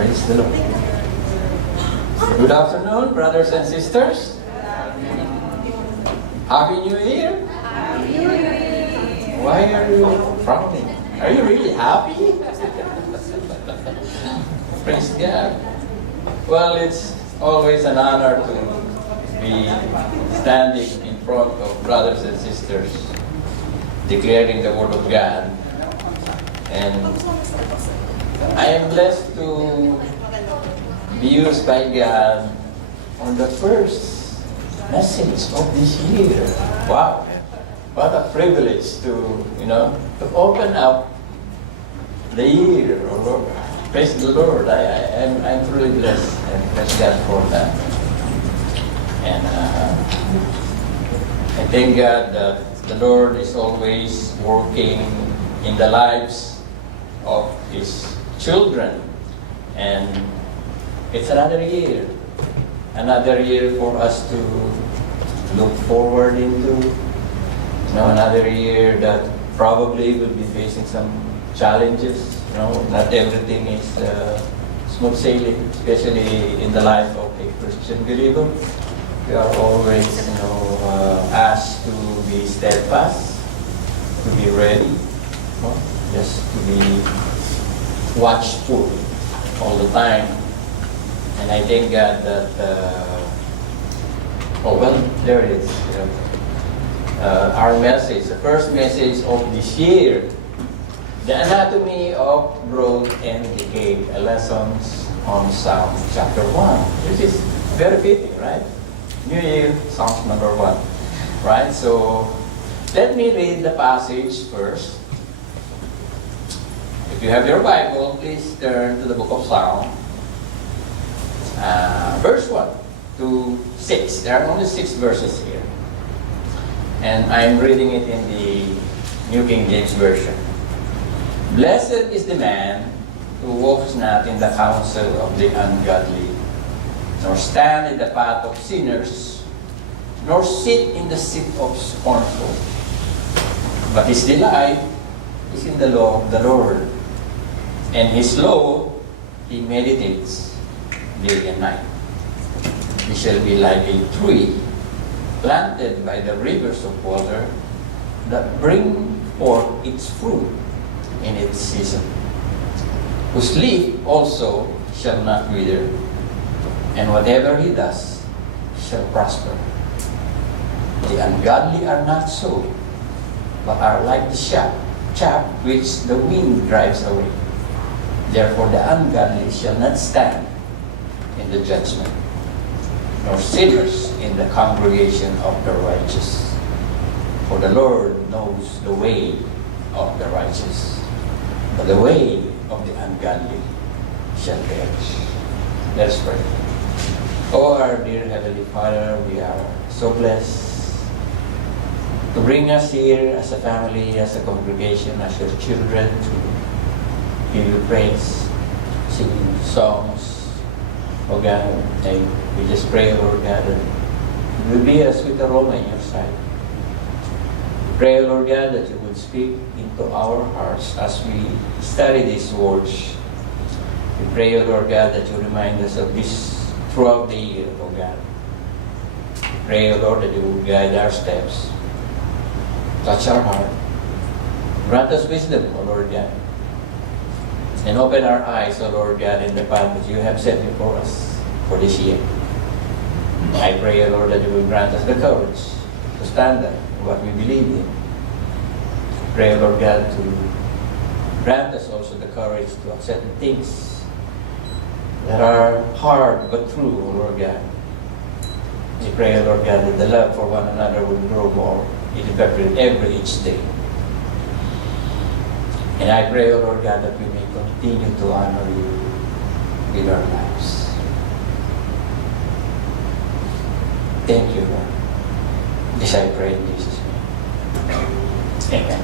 Praise the Lord. Good afternoon, brothers and sisters. Happy New Year. Why are you frowning? Are you really happy? Praise God. Well, it's always an honor to be standing in front of brothers and sisters, declaring the Word of God. And I am blessed to be used by God on the first message of this year. Wow, what a privilege to open up the year. Oh Lord, praise the Lord. I'm truly blessed and praise God for that. And I thank God that the Lord is always working in the lives of His children. And it's another year for us to look forward into. Another year that probably will be facing some challenges. Not everything is smooth sailing, especially in the life of a Christian believer. We are always, asked to be steadfast, to be ready, just to be watchful all the time. And I thank God that, there it is. Our message, the first message of this year, the anatomy of growth and decay, lessons on Psalm chapter 1. This is very fitting, right? New Year, Psalm number 1. Right? So, let me read the passage first. If you have your Bible, please turn to the book of Psalm. Verse 1 to 6. There are only 6 verses here. And I'm reading it in the New King James Version. Blessed is the man who walks not in the counsel of the ungodly, nor stand in the path of sinners, nor sit in the seat of scornful. But his delight is in the law of the Lord, and his law he meditates day and night. He shall be like a tree planted by the rivers of water that bring forth its fruit in its season, whose leaf also shall not wither, and whatever he does shall prosper. The ungodly are not so, but are like the chaff which the wind drives away. Therefore the ungodly shall not stand in the judgment, nor sinners in the congregation of the righteous. For the Lord knows the way of the righteous, but the way of the ungodly shall perish. Let us pray. Oh, our dear Heavenly Father, we are so blessed to bring us here as a family, as a congregation, as your children, to give you praise, sing songs. Oh God, we just pray, Lord God, that it will be a sweet aroma in your sight. We pray, Lord God, that you would speak into our hearts as we study these words. We pray, Lord God, that you remind us of this throughout the year, oh God. We pray, Lord, that you would guide our steps, touch our heart, grant us wisdom, O Lord God, and open our eyes, O Lord God, in the path that you have set before us for this year. I pray, O Lord, that you will grant us the courage to stand up in what we believe in. Pray, O Lord God, to grant us also the courage to accept the things that are hard but true, O Lord God. We pray, O Lord God, that the love for one another will grow more effective each day. And I pray, O Lord God, that we may continue to honor you with our lives. Thank you, Lord. This I pray in Jesus' name. Amen.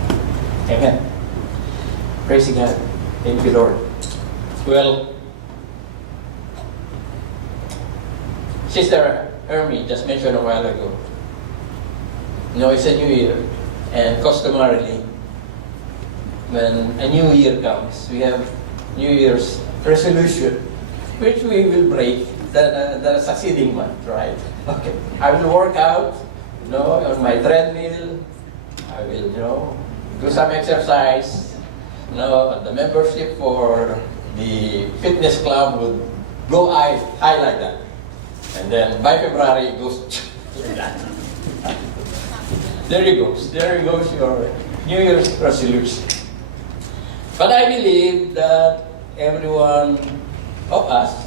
Amen. Praise God. Thank you, Lord. Well, Sister Hermie just mentioned a while ago, it's a new year, and customarily, when a new year comes, we have New Year's resolution. which we will break the succeeding month, right? Okay. I will work out, on my treadmill. I will, do some exercise. The membership for the fitness club would go high like that. And then by February, it goes like that. There you goes your New Year's resolution. But I believe that every one of us,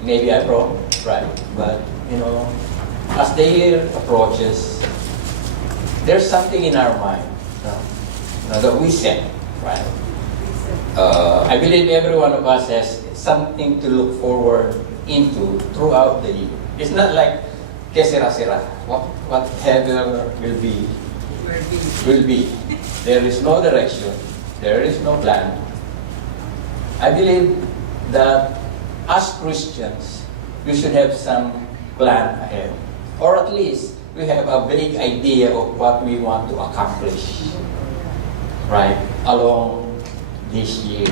maybe I'm wrong, right? But, as the year approaches, there's something in our mind, that we set, right? I believe every one of us has something to look forward into throughout the year. It's not like, que sera. Whatever will be. There is no direction. There is no plan. I believe that as Christians, we should have some plan ahead. Or at least, we have a vague idea of what we want to accomplish, right, along this year,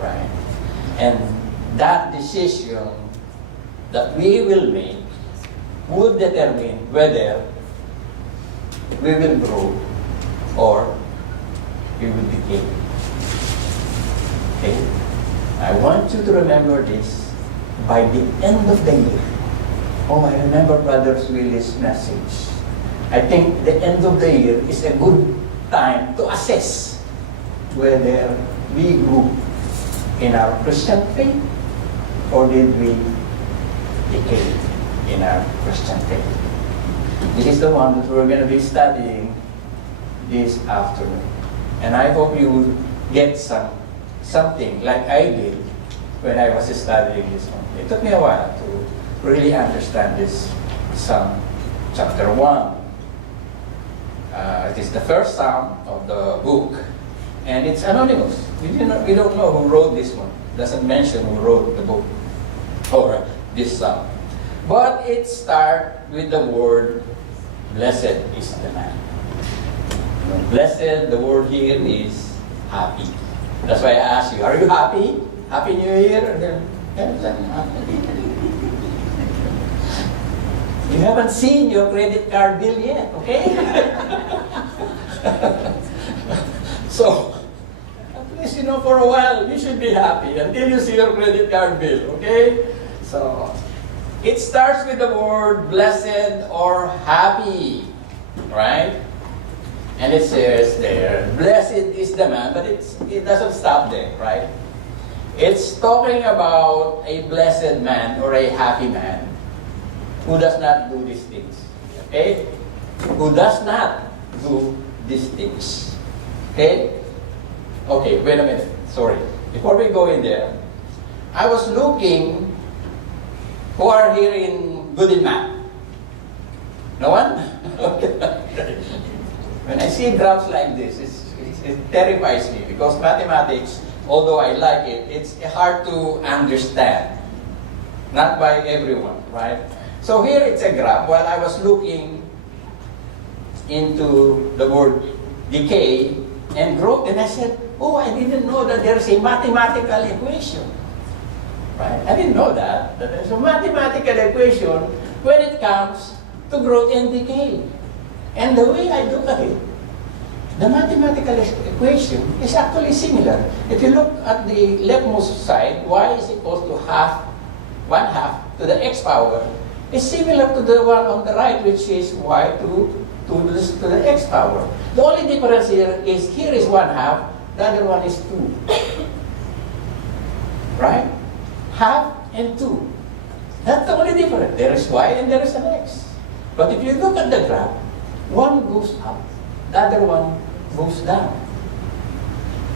right? And that decision that we will make would determine whether we will grow or we will decay. Okay? I want you to remember this by the end of the year. Oh, I remember Brother Willis' message. I think the end of the year is a good time to assess whether we grew in our Christian faith or did we decay in our Christian faith. This is the one that we're going to be studying this afternoon. And I hope you will get something like I did when I was studying this one. It took me a while to really understand this Psalm chapter 1. It is the first Psalm of the book, and it's anonymous. We don't know who wrote this one. It doesn't mention who wrote the book or this Psalm. But it starts with the word, blessed is the man. Blessed, the word here is happy. That's why I ask you, are you happy? Happy New Year? You haven't seen your credit card bill yet, okay? So, at least, for a while, you should be happy until you see your credit card bill, okay? So, it starts with the word blessed or happy, right? And it says there, blessed is the man, but it doesn't stop there, right? It's talking about a blessed man or a happy man who does not do these things. Okay? Who does not do these things. Okay? Okay, wait a minute. Sorry. Before we go in there, I was looking who are here in good in math. No one? Okay. When I see graphs like this, it terrifies me because mathematics, although I like it, it's hard to understand. Not by everyone, right? So here it's a graph. While I was looking into the word decay and growth, and I said, oh, I didn't know that there's a mathematical equation. Right? I didn't know that there's a mathematical equation when it comes to growth and decay. And the way I look at it, the mathematical equation is actually similar. If you look at the leftmost side, y is equal to 1/2 to the x power, is similar to the one on the right, which is y to the x power. The only difference here is 1/2, the other one is 2. Right? Half and 2. That's the only difference. There is y and there is an x. But if you look at the graph, one goes up, the other one goes down.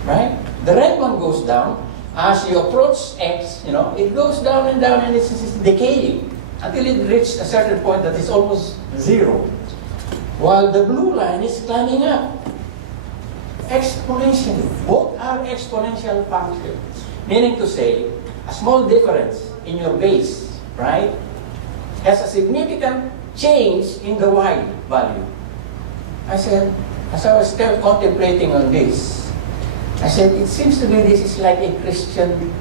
Right? The red one goes down. As you approach x, it goes down and down and it's decaying until it reaches a certain point that is almost 0. While the blue line is climbing up exponentially. Both are exponential functions. Meaning to say, a small difference in your base, right, has a significant change in the y value. I said, as I was still contemplating on this, I said, it seems to me this is like a Christian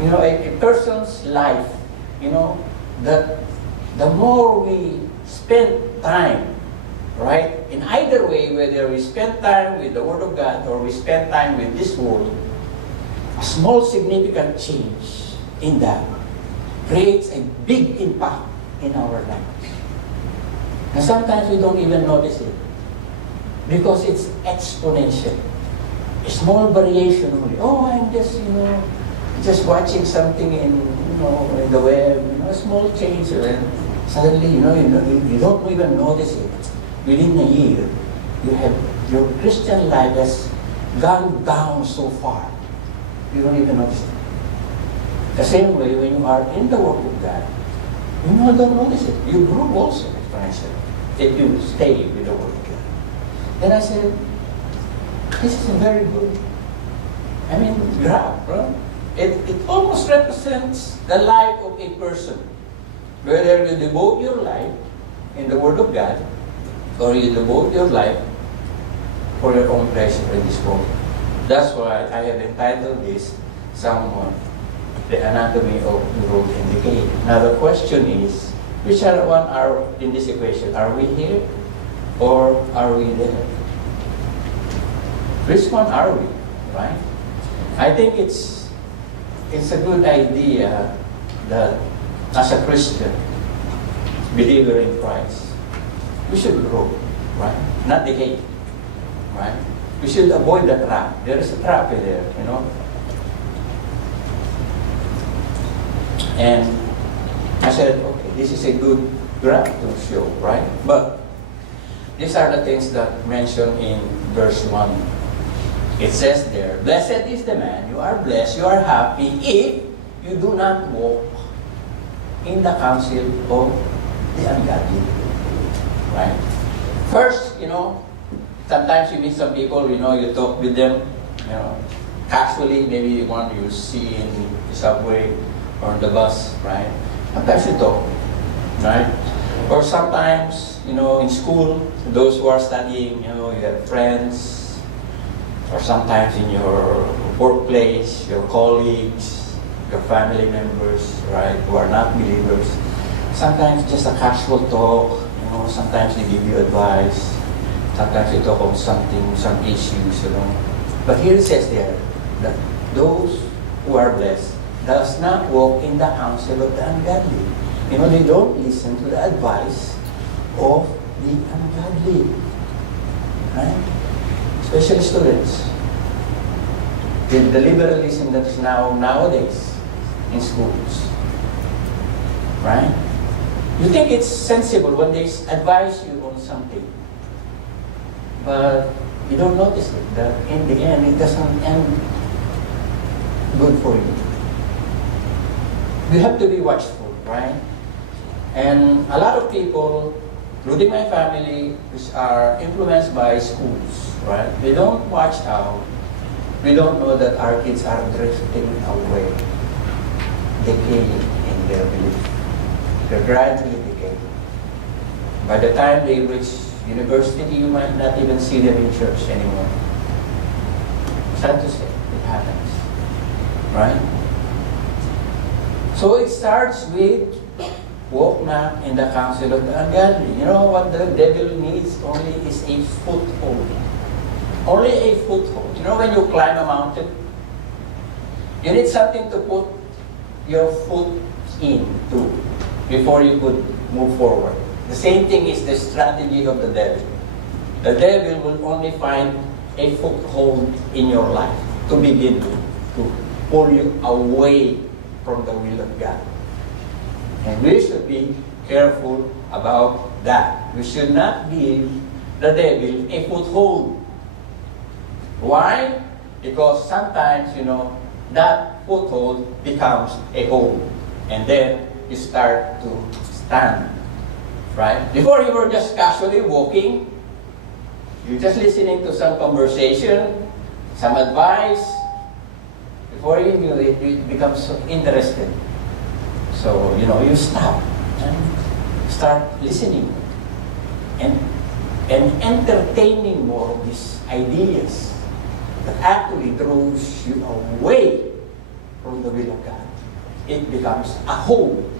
You know, a person's life, you know, that the more we spend time, right, in either way, whether we spend time with the Word of God or we spend time with this world, a small significant change in that creates a big impact in our lives. And sometimes we don't even notice it because it's exponential. A small variation only. Oh, I'm just, just watching something in the web, a small change, and suddenly, you don't even notice it. Within a year, your Christian life has gone down so far. You don't even notice it. The same way, when you are in the work of God, you don't notice it. You grow also exponentially if you stay with the work of God. Then I said, this is very good. I mean, grab, right? It almost represents the life of a person. Whether you devote your life in the Word of God, or you devote your life for your own pleasure in this world. That's why I have entitled this somewhat The Anatomy of Growth and Decay. Now the question is, which one are in this equation? Are we here or are we there? Which one are we, right? I think it's a good idea that as a Christian, believer in Christ, we should grow, right? Not decay, right? We should avoid the trap. There is a trap in there, And I said, okay, this is a good graph to show, right? But these are the things that mentioned in verse 1. It says there, blessed is the man, you are blessed, you are happy if you do not walk in the counsel of the ungodly. Right? First, sometimes you meet some people, you talk with them, casually, maybe one you see in the subway or on the bus, right? Sometimes you talk, right? Or sometimes, in school, those who are studying, you have friends, or sometimes in your workplace, your colleagues, your family members, right, who are not believers. Sometimes just a casual talk, sometimes they give you advice, sometimes you talk on something, some issues, But here it says there that those who are blessed does not walk in the counsel of the ungodly. They don't listen to the advice of the ungodly. Right? Especially students. The liberalism that is nowadays in schools. Right? You think it's sensible when they advise you on something. But you don't notice it, that in the end, it doesn't end good for you. You have to be watchful, right? And a lot of people, including my family, which are influenced by schools, right? They don't watch out. We don't know that our kids are drifting away, decaying in their belief. They're gradually decaying. By the time they reach university, you might not even see them in church anymore. Sad to say, it happens. Right? So it starts with walk not in the counsel of the ungodly. You know what the devil needs only is a foothold. Only a foothold. When you climb a mountain, you need something to put your foot into before you could move forward. The same thing is the strategy of the devil. The devil will only find a foothold in your life to begin with, to pull you away from the will of God. And we should be careful about that. We should not give the devil a foothold. Why? Because sometimes, that foothold becomes a hold. And then you start to stand. Right? Before you were just casually walking, you're just listening to some conversation, some advice. Before you knew it, you become so interested. So, you stop and start listening and entertaining more of these ideas that actually draws you away from the will of God. it becomes a hold.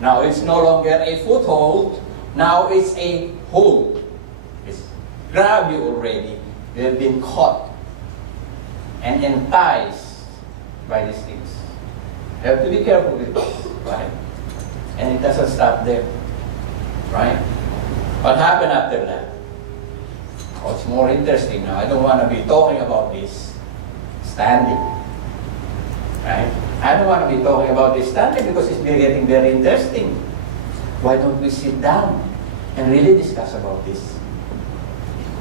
Now it's no longer a foothold, now it's a hold. It's grabbed you already. You have been caught and enticed by these things. You have to be careful with this, right? And it doesn't stop there, right? What happened after that? Oh, it's more interesting now. I don't want to be talking about this standing, right? I don't want to be talking about this standing because it's getting very interesting. Why don't we sit down and really discuss about this?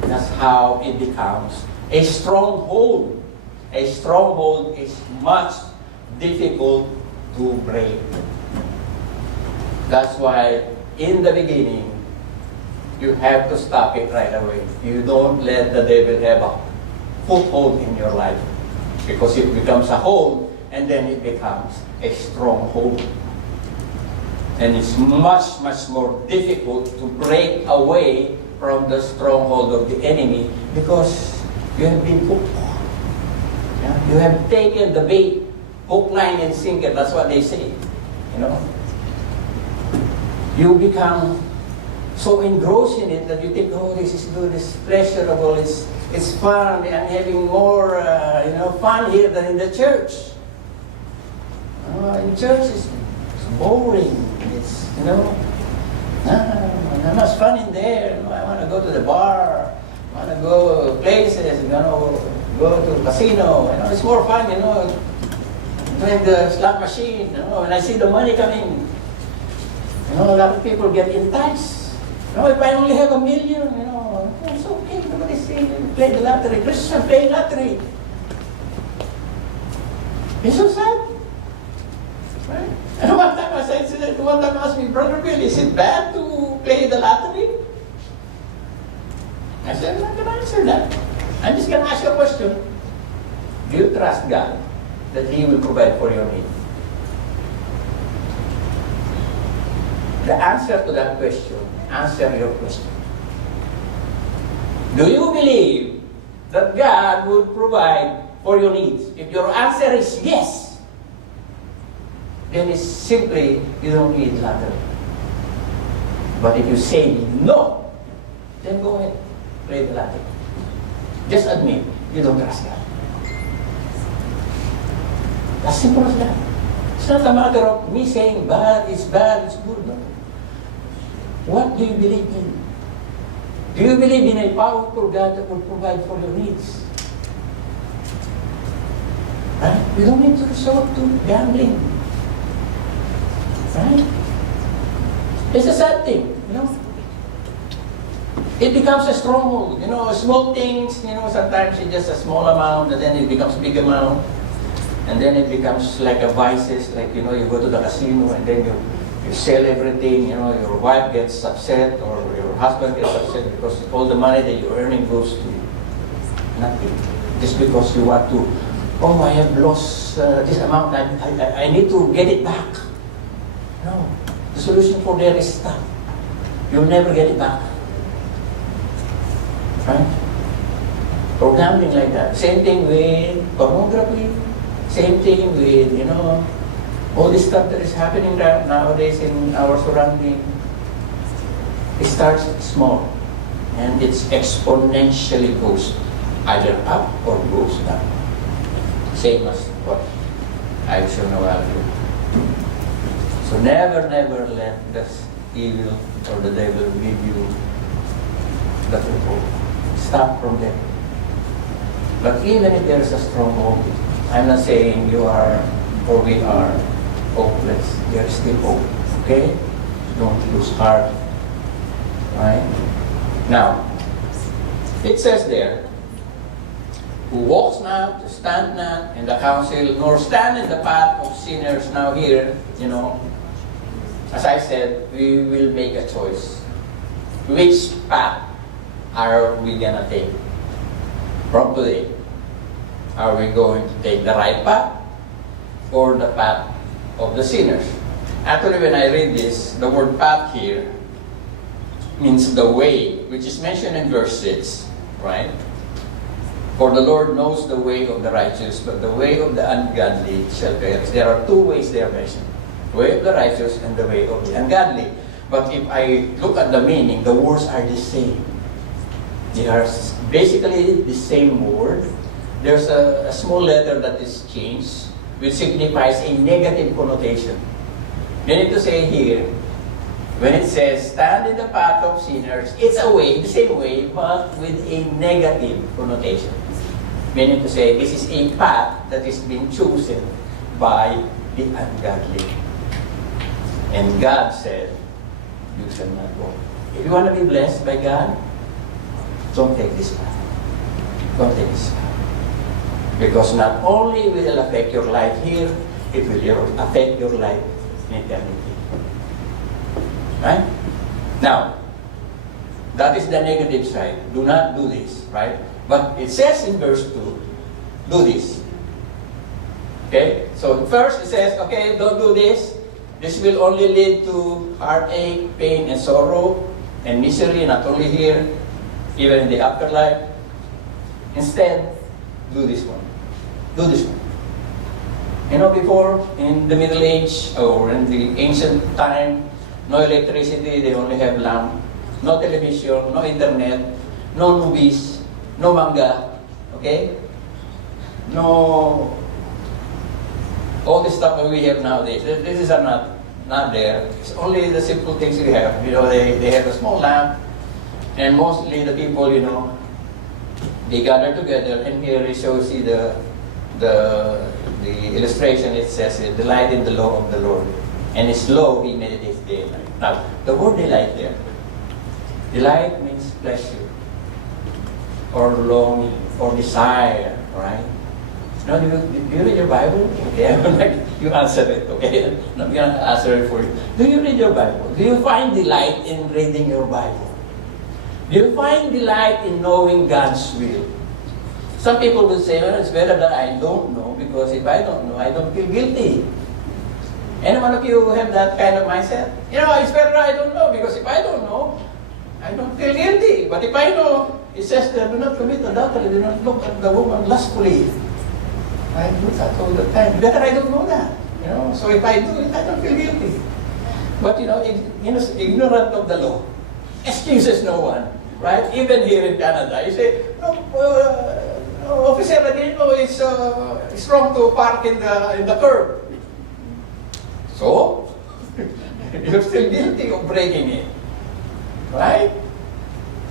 That's how it becomes a stronghold. A stronghold is much difficult to break. That's why in the beginning, you have to stop it right away. You don't let the devil have a foothold in your life, because it becomes a hold and then it becomes a stronghold. And it's much, much more difficult to break away from the stronghold of the enemy because you have been hooked. Yeah? You have taken the bait, hook, line, and sinker. That's what they say. You know, you become so engrossed in it that you think, oh, this is good, it's pleasurable, it's fun. I'm having more, fun here than in the church. In church, it's boring. It's, not much fun in there. I want to go to the bar. I want to go places. Go to the casino. It's more fun. Playing the slot machine. When I see the money coming, a lot of people get enticed. If I only have $1 million, it's okay. Nobody's saying play the lottery. Christians play lottery. It's so sad. Right? And one time I asked me, Brother Bill, is it bad to play the lottery? I said, I'm not going to answer that. I'm just going to ask you a question. Do you trust God that He will provide for your need? The answer to that question, answer your question. Do you believe that God will provide for your needs? If your answer is yes, then it's simply you don't need lottery. But if you say no, then go ahead, play the lottery. Just admit you don't trust God. As simple as that. It's not a matter of me saying bad, it's good. No. What do you believe in? Do you believe in a powerful God that will provide for your needs? Right? You don't need to resort to gambling. Right? It's a sad thing, It becomes a stronghold. Small things, sometimes it's just a small amount, and then it becomes a big amount. And then it becomes like a vices, like, you go to the casino and then you sell everything, your wife gets upset or your husband gets upset because all the money that you're earning goes to nothing. Just because you want to, I have lost this amount, I need to get it back. No. The solution for there is stop. You'll never get it back. Right? Or gambling like that. Same thing with pornography. Same thing with, all this stuff that is happening nowadays in our surrounding. It starts small and it's exponentially goes either up or goes down. Same as what I've shown a while ago. So never let the evil or the devil give you the foothold. Stop from there. But even if there is a stronghold, I'm not saying you are or we are hopeless. There is still hope. Okay? Don't lose heart. Right? Now, it says there, who walks not, to stand not in the counsel, nor stand in the path of sinners. Now here, as I said, we will make a choice. Which path are we gonna take from today? Are we going to take the right path or the path of the sinners? Actually, when I read this, the word path here means the way, which is mentioned in verse 6, right? For the Lord knows the way of the righteous, but the way of the ungodly shall perish. There are two ways they are mentioned. The way of the righteous and the way of the ungodly. But if I look at the meaning, the words are the same. They are basically the same word. There's a small letter that is changed, which signifies a negative connotation. Meaning to say here, when it says, stand in the path of sinners, it's a way, the same way, but with a negative connotation. Meaning to say, this is a path that is being chosen by the ungodly. And God said, you shall not go. If you want to be blessed by God, don't take this path. Don't take this path. Because not only will it affect your life here, it will affect your life in eternity. Right? Now, that is the negative side. Do not do this, right? But it says in verse 2, do this. Okay? So first it says, okay, don't do this. This will only lead to heartache, pain, and sorrow, and misery, not only here, even in the afterlife. Instead, do this one. Do this one. You know, before, in the Middle Age, or in the ancient time, no electricity, they only have lamp, no television, no internet, no movies, no manga, okay? No, all the stuff that we have nowadays. This is not there. It's only the simple things we have. You know, they have a small lamp, and mostly the people, you know, they gather together, and here it shows you the illustration. It says, delight in the law of the Lord. And his law he meditates day and night. Now, the word delight there. Delight means pleasure, or longing, or desire, right? Now, do you read your Bible? Okay, like you answer it, okay? I'm going to answer it for you. Do you read your Bible? Do you find delight in reading your Bible? Do you find delight in knowing God's will? Some people will say, well, it's better that I don't know, because if I don't know, I don't feel guilty. Any one of you have that kind of mindset? You know, it's better I don't know, because if I don't know, I don't feel guilty. But if I know, it says that do not commit adultery, do not look at the woman lustfully. I do that all the time. Better I don't know that. You know, so if I do it, I don't feel guilty. But you know, ignorant of the law excuses no one, right? Even here in Canada, you say, no, officer, I didn't know it's wrong to park in the curb. So, you're still guilty of breaking it. Right?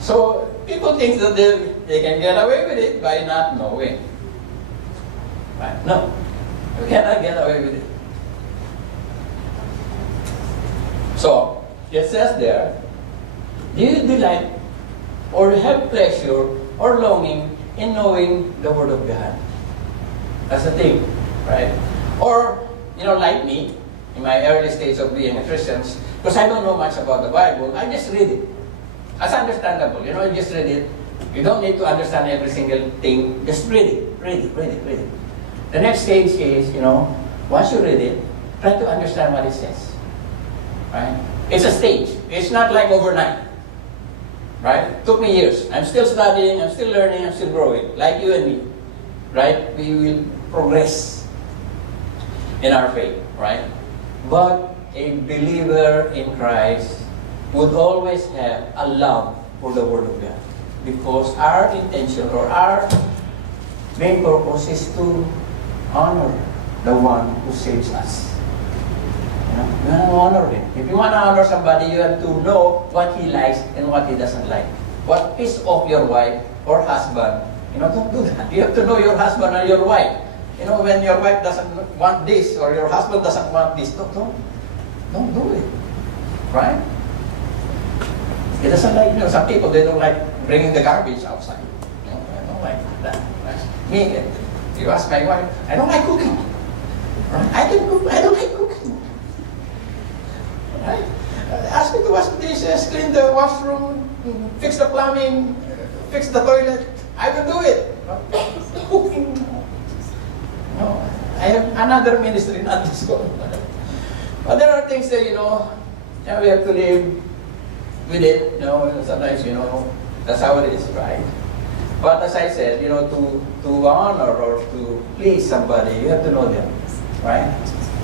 So, people think that they can get away with it by not knowing. Right? No. You cannot get away with it. So, it says there, do you delight or have pleasure or longing in knowing the Word of God? That's the thing. Right? Or, you know, like me, in my early stage of being a Christian, because I don't know much about the Bible, I just read it. That's understandable. You know, you just read it. You don't need to understand every single thing. Just read it. Read it. Read it. Read it. The next stage is, you know, once you read it, try to understand what it says. Right? It's a stage. It's not like overnight. Right? It took me years. I'm still studying, I'm still learning, I'm still growing. Like you and me. Right? We will progress in our faith. Right? But a believer in Christ would always have a love for the Word of God. Because our intention or our main purpose is to honor the one who saves us. You know, you want to honor him. If you want to honor somebody, you have to know what he likes and what he doesn't like. What pisses off your wife or husband, you know, don't do that. You have to know your husband or your wife. You know, when your wife doesn't want this or your husband doesn't want this, don't do it. Right? It doesn't like, you know, some people, they don't like bringing the garbage outside. You know, I don't like that. Right? Me, you ask my wife, I don't like cooking. Right? I can cook, I don't like cooking. Right? Ask me to wash the dishes, clean the washroom, fix the plumbing, fix the toilet. I will do it. Cooking. No, I have another ministry, not this one. But there are things that, you know, we have to live with it. You know, sometimes, you know, that's how it is, right? But as I said, to honor or to please somebody, you have to know them, right?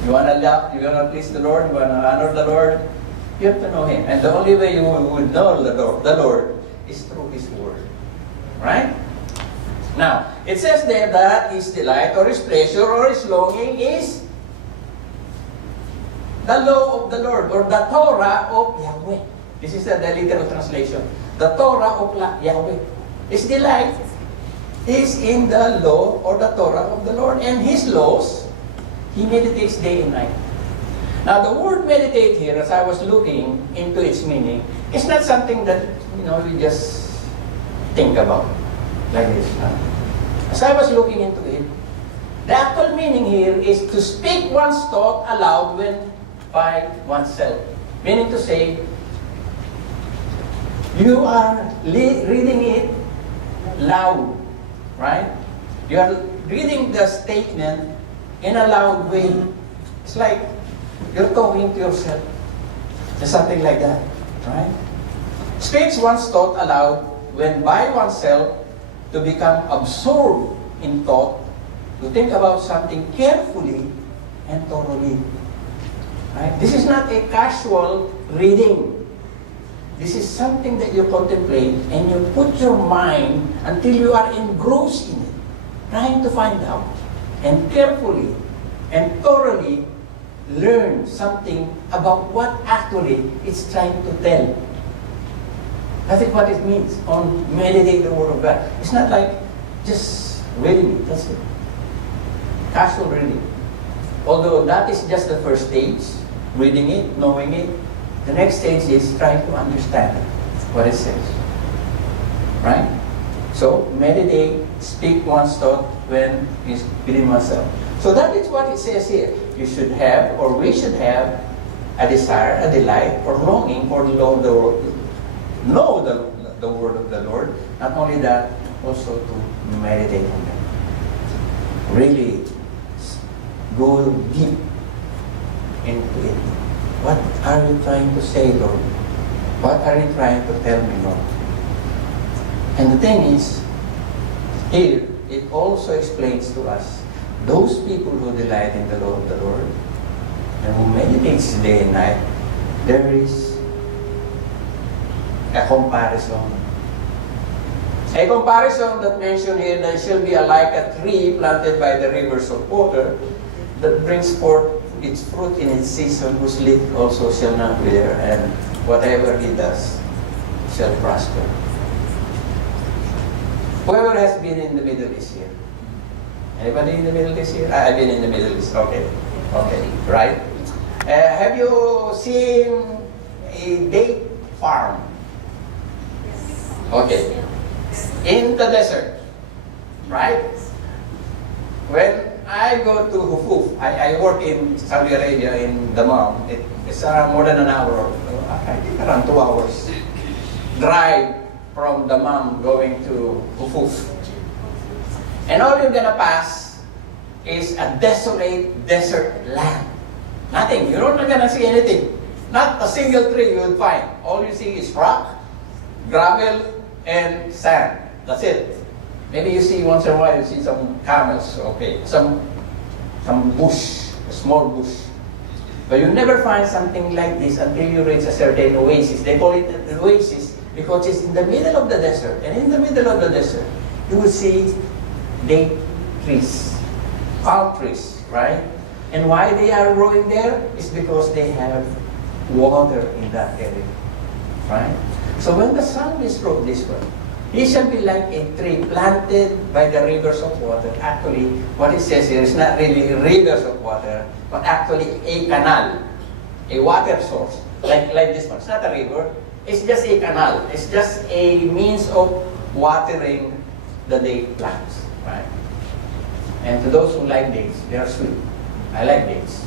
You wanna please the Lord, you wanna honor the Lord, you have to know Him. And the only way you would know the Lord is through His Word, right? Now, it says there that His delight or His pleasure or His longing is the law of the Lord or the Torah of Yahweh. This is the literal translation. The Torah of Yahweh. His delight is in the law or the Torah of the Lord, and His laws He meditates day and night. Now, the word meditate here, as I was looking into its meaning, is not something that we just think about like this. As I was looking into it, the actual meaning here is to speak one's thought aloud when by oneself. Meaning to say, you are reading it loud, right? You are reading the statement in a loud way. It's like you're talking to yourself. Just something like that, right? Speaks one's thought aloud when by oneself to become absorbed in thought, to think about something carefully and thoroughly. Right? This is not a casual reading. This is something that you contemplate and you put your mind until you are engrossed in it, trying to find out and carefully and thoroughly learn something about what actually it's trying to tell. That is what it means on meditate the Word of God. It's not like just reading it, that's it. Casual reading. Although that is just the first stage, reading it, knowing it. The next stage is trying to understand what it says. Right? So, meditate, speak one's thought when he's within oneself. So that is what it says here. You should have, or we should have, a desire, a delight, or longing for the Lord, know the Word of the Lord. Not only that, also to meditate on it. Really go deep into it. What are you trying to say, Lord? What are you trying to tell me, Lord? And the thing is, here, it also explains to us, those people who delight in the law of the Lord, and who meditates day and night, there is a comparison. A comparison that mentioned here, that shall be like a tree planted by the rivers of water, that brings forth its fruit in its season, whose leaf also shall not wither, and whatever he does shall prosper. Whoever has been in the Middle East here? Anybody in the Middle East here? I've been in the Middle East. Okay. Okay. Right? Have you seen a date farm? Okay. In the desert. Right? When I go to Hufuf, I work in Saudi Arabia in Dammam. It's more than an hour. I think around 2 hours. Drive from Dammam going to Hufuf. And all you're gonna pass is a desolate desert land. Nothing. You're not gonna see anything. Not a single tree you will find. All you see is rock, gravel, and sand. That's it. Maybe you see once in a while, you see some camels, okay, some bush, a small bush. But you never find something like this until you reach a certain oasis. They call it an oasis because it's in the middle of the desert. And in the middle of the desert, you will see date trees, palm trees, right? And why they are growing there is because they have water in that area, right? So when the psalmist wrote this one, he shall be like a tree planted by the rivers of water. Actually, what it says here is not really rivers of water, but actually a canal, a water source, like this one. It's not a river, it's just a canal. It's just a means of watering the date plants, right? And to those who like dates, they are sweet. I like dates,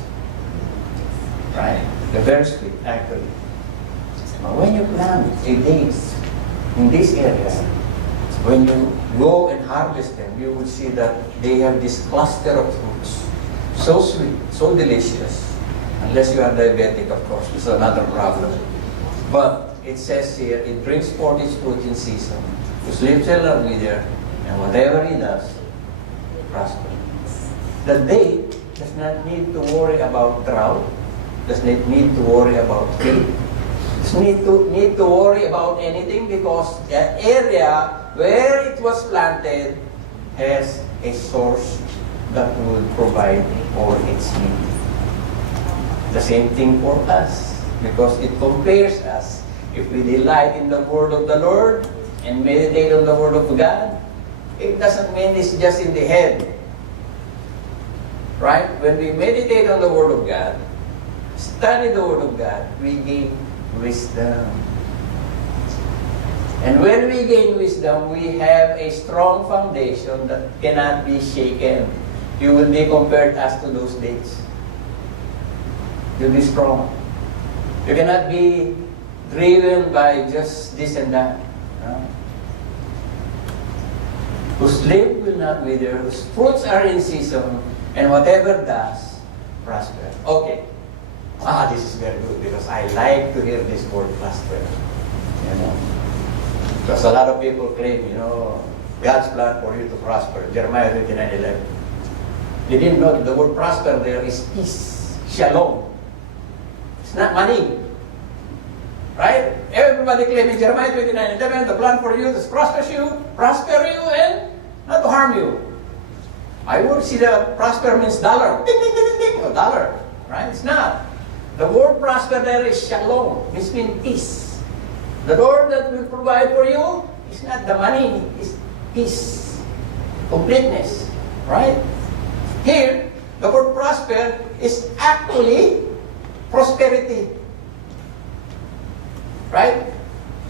right? They're very sweet, actually. But when you plant a dates in this area, when you go and harvest them, you will see that they have this cluster of fruits. So sweet, so delicious. Unless you are diabetic, of course, it's another problem. But it says here, it brings forth its fruit in season. who sleeps shall not wither, and whatever he does, prosper. The date does not need to worry about drought, does not need to worry about heat, does need to worry about anything because the area where it was planted has a source that will provide for its need. The same thing for us, because it compares us. If we delight in the word of the Lord and meditate on the word of God, it doesn't mean it's just in the head. Right? When we meditate on the word of God, study the word of God, we gain wisdom. And when we gain wisdom, we have a strong foundation that cannot be shaken. You will be compared as to those days. You'll be strong. You cannot be driven by just this and that. Whose leaf will not wither, whose fruits are in season, and whatever does, prosper. Okay. This is very good because I like to hear this word prosper. Because a lot of people claim, God's plan for you to prosper. Jeremiah 29:11. They didn't know the word prosper there is peace, shalom. It's not money. Right? Everybody claiming Jeremiah 29:11, the plan for you is prosper you, and not to harm you. I would see the prosper means dollar. Ding, ding, ding, ding, ding. Oh, dollar. Right? It's not. The word prosper there is shalom, which means peace. The Lord that will provide for you is not the money, it's peace, completeness. Right? Here, the word prosper is actually prosperity. Right?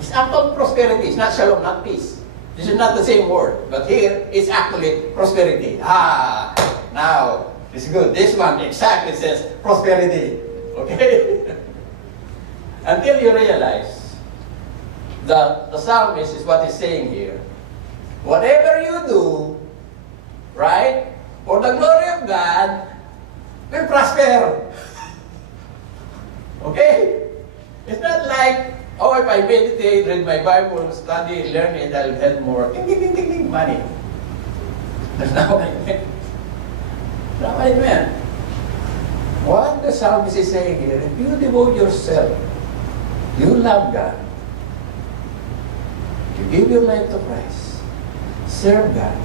It's actual prosperity. It's not shalom, not peace. This is not the same word. But here, it's actually prosperity. Now, it's good. This one exactly says prosperity. Okay? Until you realize that the psalmist is what he's saying here. Whatever you do, right, for the glory of God, will prosper. Okay? It's not like, if I meditate, read my Bible, study, learn it, I'll have more. Ding, ding, ding, ding, ding, money. That's not what I meant. That's not what I meant. What the psalmist is saying here, if you devote yourself, you love God, you give your life to Christ, serve God,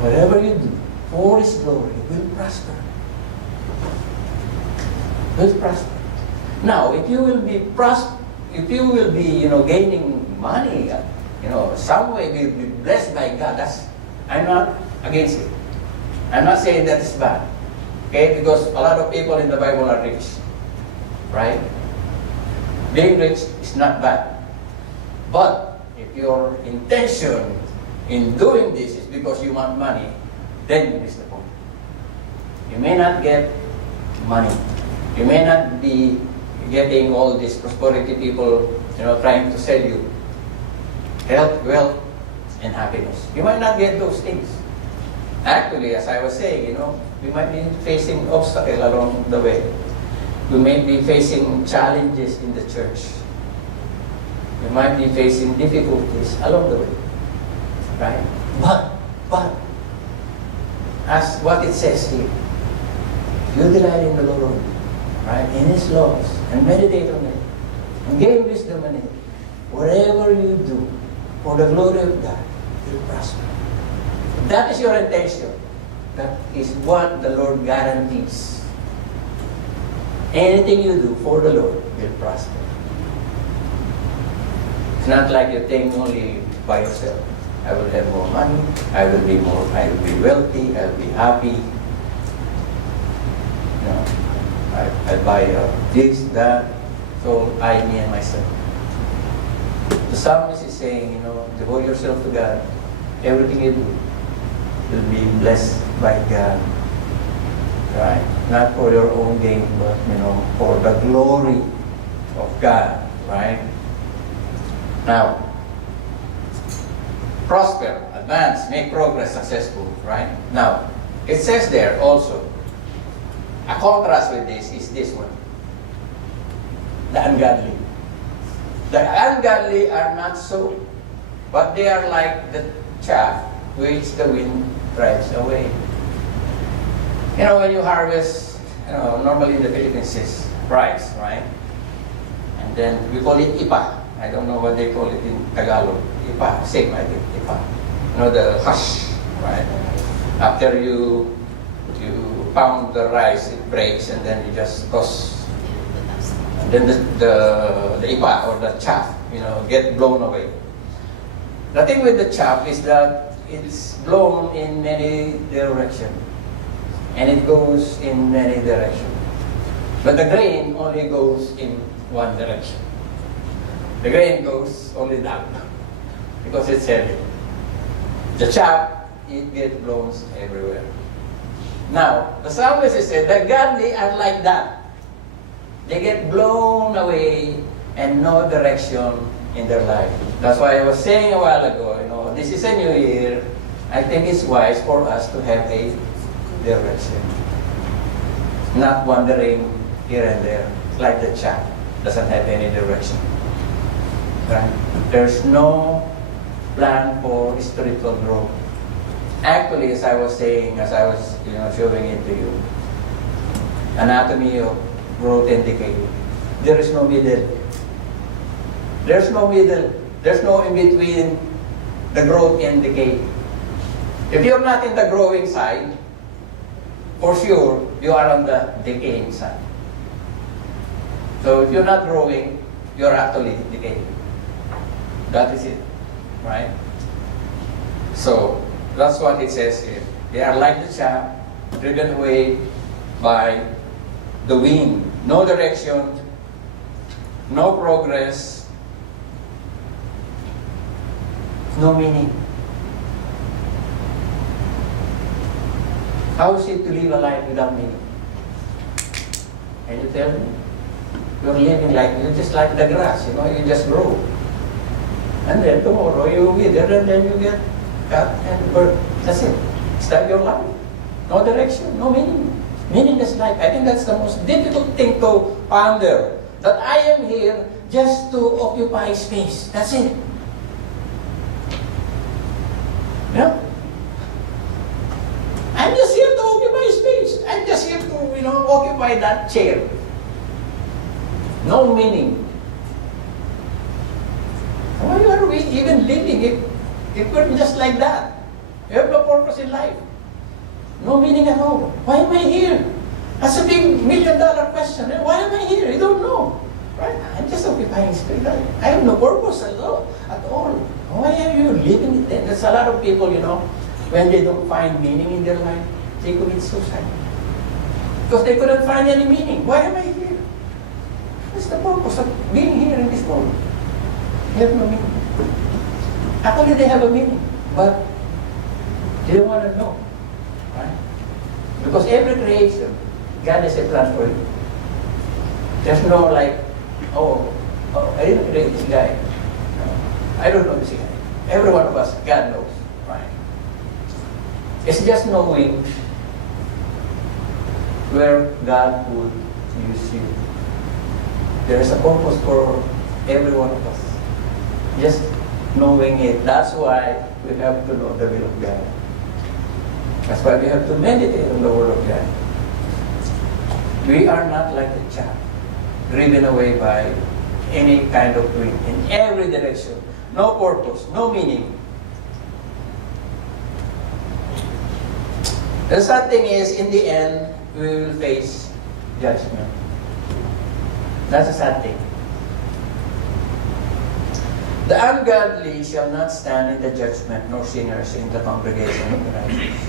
whatever you do for His glory will prosper. Will prosper. Now, if you will be gaining money, some way be blessed by God, I'm not against it. I'm not saying that is bad. Okay, because a lot of people in the Bible are rich. Right? Being rich is not bad. But if your intention in doing this is because you want money, then you miss the point. You may not get money. You may not be getting all these prosperity people, trying to sell you health, wealth, and happiness. You might not get those things. Actually, as I was saying, we might be facing obstacles along the way. We may be facing challenges in the church. We might be facing difficulties along the way. Right? But, as what it says here, if you delight in the Lord, right, in His laws, and meditate on it, and gain wisdom in it, whatever you do for the glory of God, you'll prosper. That is your intention. That is what the Lord guarantees. Anything you do for the Lord will prosper. It's not like you think only by yourself. I will have more money, I will be wealthy, I'll be happy. I'll buy this, that. So me and myself. The psalmist is saying, devote yourself to God. Everything you do will be blessed by God. Right? Not for your own gain, but, for the glory of God. Right? Now, prosper, advance, make progress, successful. Right? Now, it says there also, a contrast with this is this one. The ungodly. The ungodly are not so. but they are like the chaff which the wind drives away. You know, when you harvest, normally in the Philippines is rice, right? And then we call it ipa. I don't know what they call it in Tagalog. Ipa, same I think, ipa. The hush, right? After you pound the rice, it breaks, and then you just toss. And then the ipa or the chaff, get blown away. The thing with the chaff is that it's blown in many directions, and it goes in many directions. But the grain only goes in one direction. The grain goes only down because it's heavy. The chaff, it gets blown everywhere. Now, the psalmist said, the godly are like that. They get blown away and no direction in their life. That's why I was saying a while ago, this is a new year. I think it's wise for us to have a direction. Not wandering here and there, like the chaff doesn't have any direction. Right? There's no plan for spiritual growth. Actually, as I was saying, as I was showing it to you, anatomy of growth and decay, there is no middle. There's no middle. There's no in between the growth and decay. If you're not in the growing side, for sure, you are on the decaying side. So if you're not growing, you're actually decaying. That is it, right? So that's what it says here. They are like the chaff, driven away by the wind. No direction, no progress, no meaning. How is it to live a life without meaning? Can you tell me? You're living you're just like the grass, you just grow. And then tomorrow you wither and then you get cut and burn. That's it. Is that your life? No direction, no meaning. Meaningless life. I think that's the most difficult thing to ponder. That I am here just to occupy space. That's it. I'm just here to occupy space. I'm just here to, occupy that chair. No meaning. Why are we even living if we're just like that? You have no purpose in life. No meaning at all. Why am I here? That's a big $1 million question. Why am I here? You don't know. Right? I'm just occupying space. I have no purpose at all. Why are you living it then? There's a lot of people, when they don't find meaning in their life, they commit suicide. Because they couldn't find any meaning. Why am I here? What's the purpose of being here in this world? They have no meaning. Actually, they have a meaning, but they don't want to know. Right? Because every creation, God has a plan for it. There's no I didn't create this guy. I don't know this guy. Every one of us, God knows. Right? It's just knowing where God would use you. There is a purpose for every one of us. Just knowing it. That's why we have to know the will of God. That's why we have to meditate on the Word of God. We are not like the chaff, driven away by any kind of wind in every direction. No purpose, no meaning. The sad thing is, in the end, we will face judgment. That's a sad thing. The ungodly shall not stand in the judgment, nor sinners in the congregation of the righteous.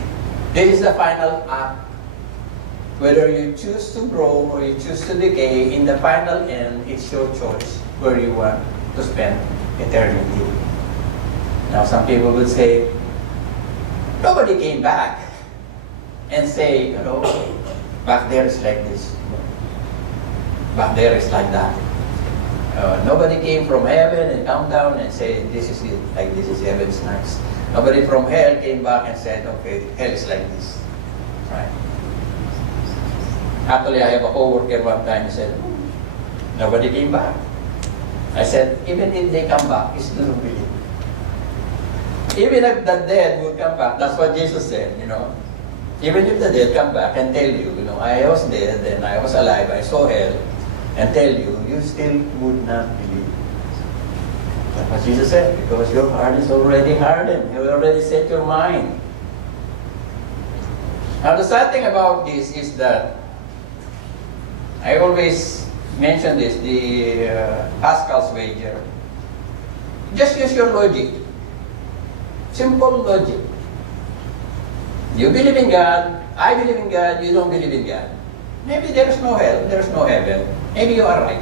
This is the final act. Whether you choose to grow or you choose to decay, in the final end, it's your choice where you want to spend eternity. Now, some people will say, nobody came back and say, back there is like this. Back there is like that. Nobody came from heaven and come down and say, this is it, like this is heaven's nice. Nobody from hell came back and said, okay, hell is like this. Right? Actually, I have a co-worker one time said, nobody came back. I said, even if they come back, he still don't believe. Even if the dead would come back, that's what Jesus said, you know. Even if the dead come back and tell you, you know, I was dead and I was alive, I saw hell, and tell you, you still would not believe. That's what Jesus said, because your heart is already hardened. You already set your mind. Now the sad thing about this is that I always mention this, the Pascal's wager. Just use your logic. Simple logic. You believe in God, I believe in God, you don't believe in God. Maybe there is no hell, there is no heaven. Maybe you are right.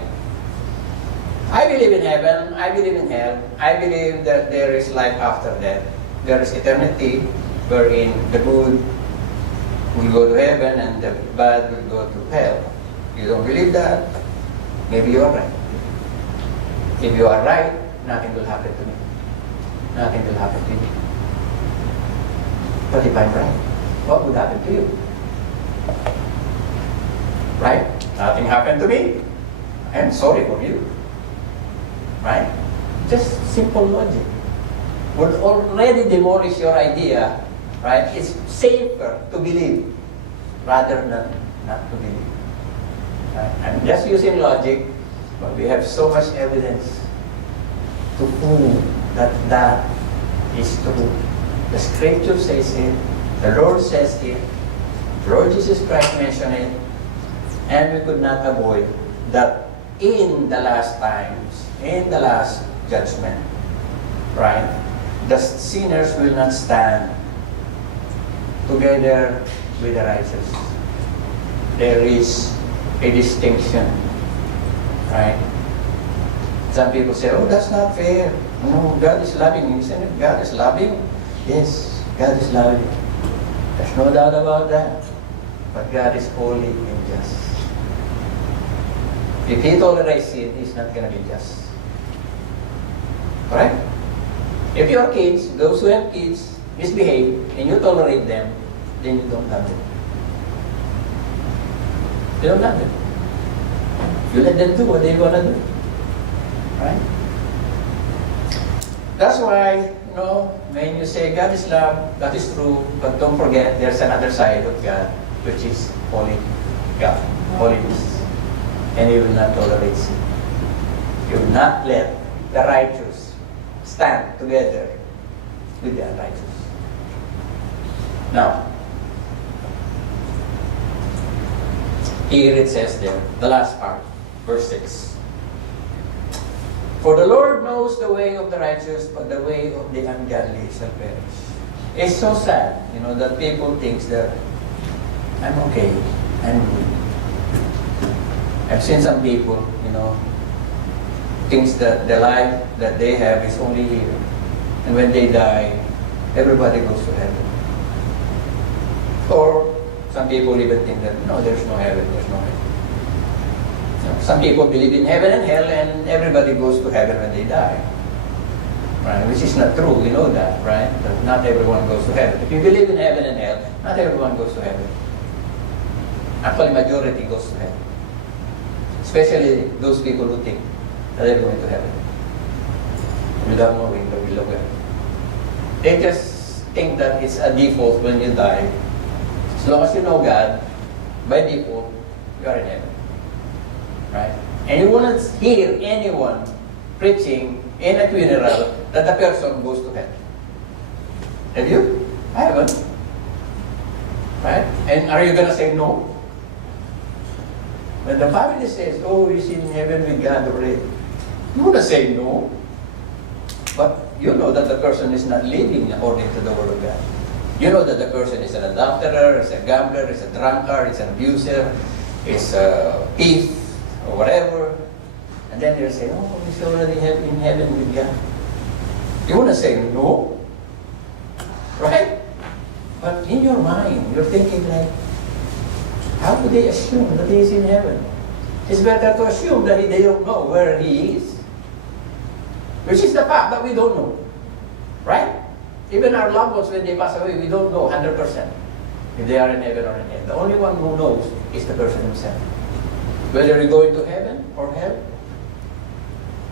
I believe in heaven, I believe in hell. I believe that there is life after death. There is eternity wherein the good will go to heaven and the bad will go to hell. You don't believe that? Maybe you are right. If you are right, nothing will happen to me. Nothing will happen to you. But if I'm right, what would happen to you? Right? Nothing happened to me. I'm sorry for you. Right? Just simple logic. Would already demolish your idea. Right? It's safer to believe rather than not to believe. Right? I'm just using logic, but we have so much evidence to prove that that is true. The scripture says it, the Lord says it, Lord Jesus Christ mentioned it, and we could not avoid that in the last times, in the last judgment, right, the sinners will not stand together with the righteous. There is a distinction, right? Some people say, oh, that's not fair. No, God is loving. Isn't it? God is loving. Yes, God is loving. There's no doubt about that. But God is holy and just. If He tolerates sin, He's not going to be just. Right? If your kids, those who have kids, misbehave, and you tolerate them, then you don't love them. You don't love them. You let them do what they're going to do. Right? That's why, you know, when you say God is love, that is true, but don't forget there's another side of God, which is holy God, holiness. And He will not tolerate sin. He will not let the righteous stand together with the unrighteous. Now, here it says there, the last part, verse 6. For the Lord knows the way of the righteous, but the way of the ungodly shall perish. It's so sad, you know, that people think that I'm okay, I'm good. I've seen some people, you know, thinks that the life that they have is only here. And when they die, everybody goes to heaven. Or some people even think that, no, there's no heaven, there's no heaven. Some people believe in heaven and hell, and everybody goes to heaven when they die. Right? Which is not true, we know that, right? That not everyone goes to heaven. If you believe in heaven and hell, not everyone goes to heaven. Actually, majority goes to heaven. Especially those people who think that they're going to heaven without knowing the will of God. They just think that it's a default when you die. As long as you know God, by default, you are in heaven. Right? And you won't hear anyone preaching in a funeral that the person goes to heaven. Have you? I haven't. Right? And are you going to say no? When the family says, oh, he's in heaven with God already, you want to say no. But you know that the person is not living according to the Word of God. You know that the person is an adulterer, is a gambler, is a drunkard, is an abuser, is a thief, or whatever. And then they'll say, oh, he's already in heaven with God. You want to say no? Right? But in your mind, you're thinking like, how do they assume that he is in heaven? It's better to assume that they don't know where he is. Which is the fact that we don't know. Right? Even our loved ones, when they pass away, we don't know 100% if they are in heaven or in hell. The only one who knows is the person himself. Whether you're going to heaven or hell,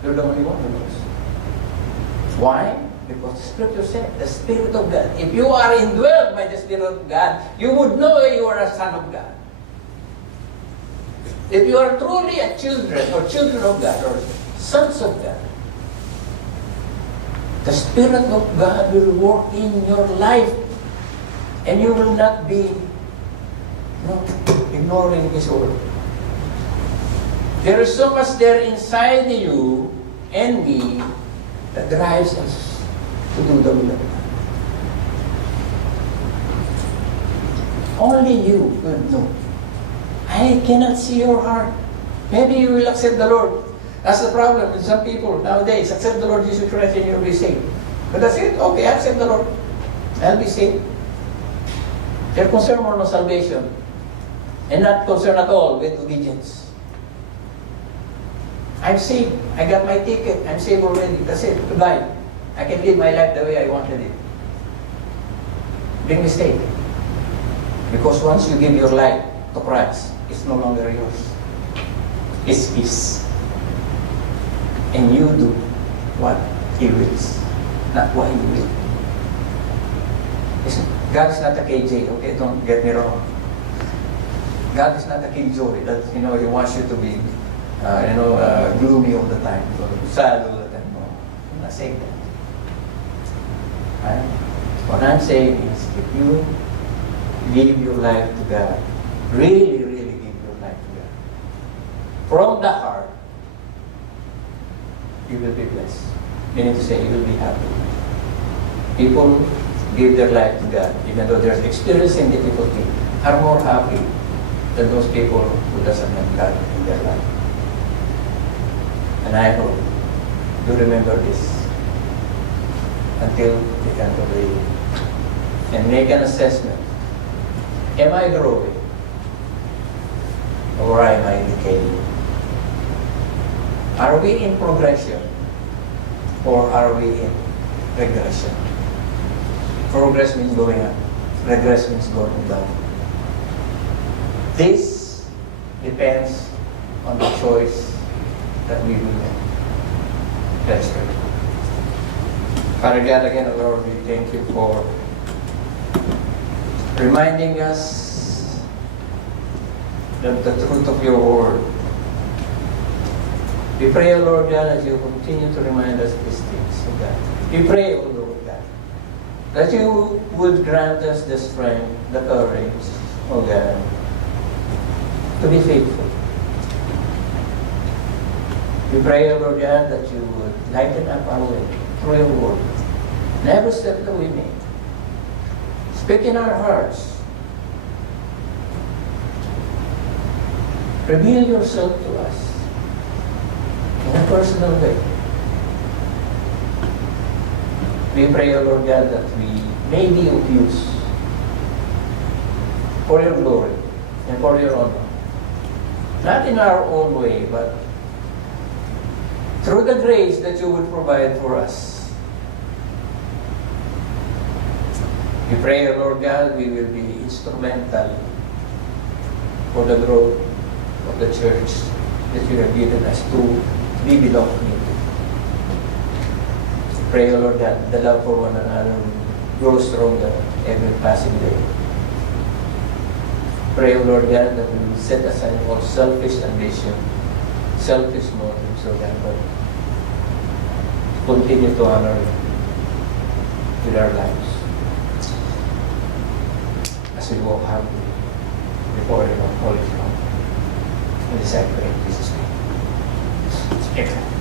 you're the only one who knows. Why? Because the Scripture said, the Spirit of God. If you are indwelt by the Spirit of God, you would know you are a son of God. If you are truly a children or children of God or sons of God, the Spirit of God will work in your life and you will not be ignoring His word. There is so much there inside you and me that drives us to do the will of God. Only you will know. I cannot see your heart. Maybe you will accept the Lord. That's the problem with some people nowadays. Accept the Lord Jesus Christ and you'll be saved. But that's it. Okay, accept the Lord. I'll be saved. They're concerned more on salvation and not concerned at all with obedience. I'm saved. I got my ticket. I'm saved already. That's it. Goodbye. I can live my life the way I wanted it. Big mistake. Because once you give your life to Christ, it's no longer yours. It's His. And you do what He wills, not what you will. God is not a KJ, okay? Don't get me wrong. God is not a Killjoy that, He wants you to be, gloomy all the time, sad all the time. No, I'm not saying that. Right? What I'm saying is, if you give your life to God, really, really give your life to God, from the heart, you will be blessed. Meaning to say, you will be happy. People give their life to God, even though they're experiencing difficulty, are more happy than those people who doesn't have God in their life. And I hope you remember this until the end of the year. And make an assessment. Am I growing? Or am I decaying? Are we in progression? Or are we in regression? Progress means going up. Regress means going down. This depends on the choice that we will make. Let's pray. Father God, again, Lord, we thank you for reminding us of the truth of your word. We pray, Lord God, as you continue to remind us of these things, oh God. We pray, O Lord God, that you would grant us the strength, the courage, oh God, to be faithful. We pray, O Lord God, that you would lighten up our way through your word. Never step that we make. Speak in our hearts. Reveal yourself to us in a personal way. We pray, O Lord God, that we may be of use for your glory and for your honor. Not in our own way, but through the grace that you would provide for us. We pray, O Lord God, we will be instrumental for the growth of the church that you have given us to be belonging to. Pray, O Lord God, the love for one another will grow stronger every passing day. Pray, O Lord God, that we will set aside all selfish ambition, selfish motives, O God, but continue to honor you with our lives as we walk humbly before your holy throne. In the sacred name of Jesus' name. Amen.